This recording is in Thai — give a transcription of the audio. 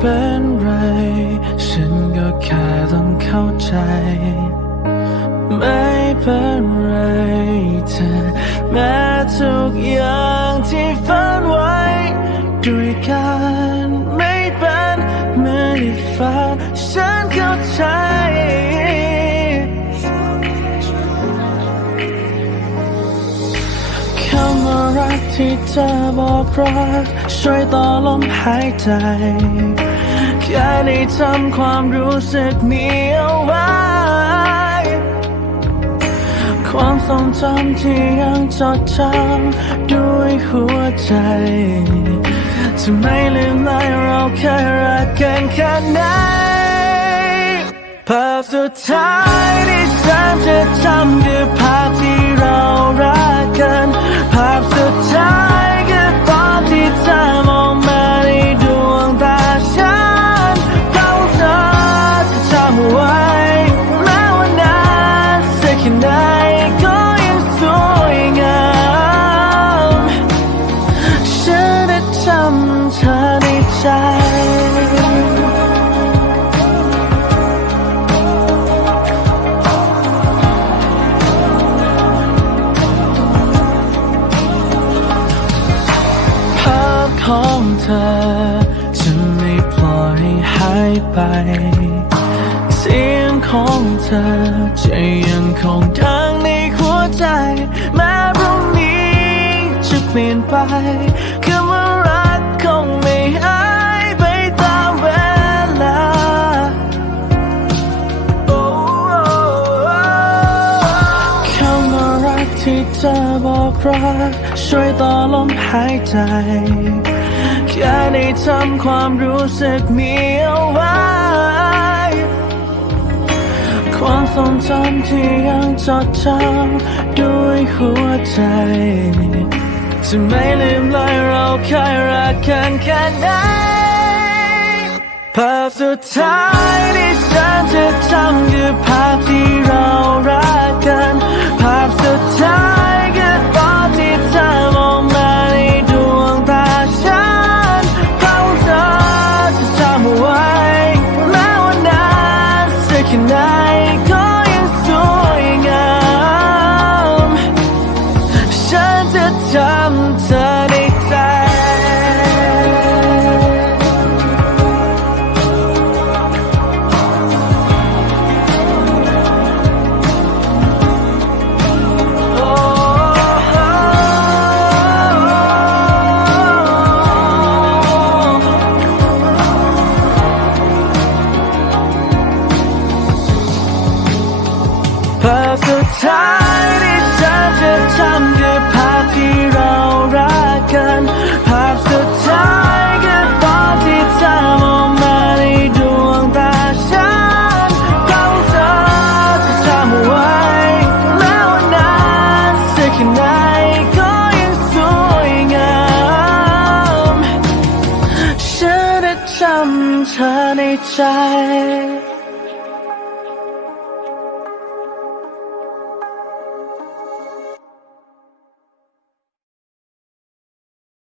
เป็นไร ฉันก็แค่ต้องเข้าใจ ไม่เป็นไรเธอแม้ทุกอย่างที่ฝันไว้ด้วยกันไม่เป็นเหมือนที่ฝันฉันเข้าใจ กที่เธอบอกรัก ช่วยต่อลมหายใจ แค่ได้ทำความรู้สึกมีเอาไว้ ความทรงจำที่ยังจดจำด้วยหัวใจจะไม่ลืมเลยเราเคยรักกันแค่ไหนภาพสุดท้ายที่ฉันจะจำคือ ใจ ภาพของเธอจะไม่ปล่อยหายไป เสียงของเธอจะยังคงดังในหัวใจ แม้พรุ่งนี้จะเปลี่ยนไปคำว่ารักคง ที่เธอบอกรักช่วยต่อลมหายใจ แค่ได้ทำความรู้สึกมีเอาไว้ ความทรงจำที่ยังจดจำด้วยหัวใจ จะไม่ลืมเลยเราเคยรักกันแค่ไหนภาพสุดท้ายที่ฉันจะจำคือภาพที่ำเธอในใจ